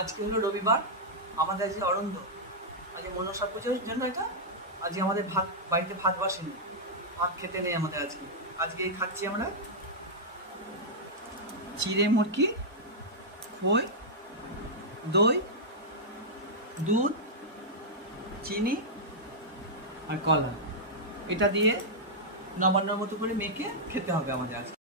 আজকে হলো রবিবার, আমাদের আজকে অরন্ধ, আজকে মনসা পুজোর জন্য এটা। আজকে আমাদের বাড়িতে ভাত বসেনি, ভাত খেতে নেই আমাদের আজকে। আজকে এই খাচ্ছি আমরা চিড়ে মুরগি, খই, দই, দুধ, চিনি আর কলা। এটা দিয়ে নবান্নর মতো করে মেখে খেতে হবে আমাদের আজকে।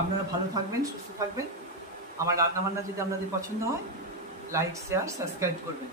আপনারা ভালো থাকবেন, সুস্থ থাকবেন। আমার রান্নাবান্না যদি আপনাদের পছন্দ হয়, লাইক, শেয়ার, সাবস্ক্রাইব করবেন।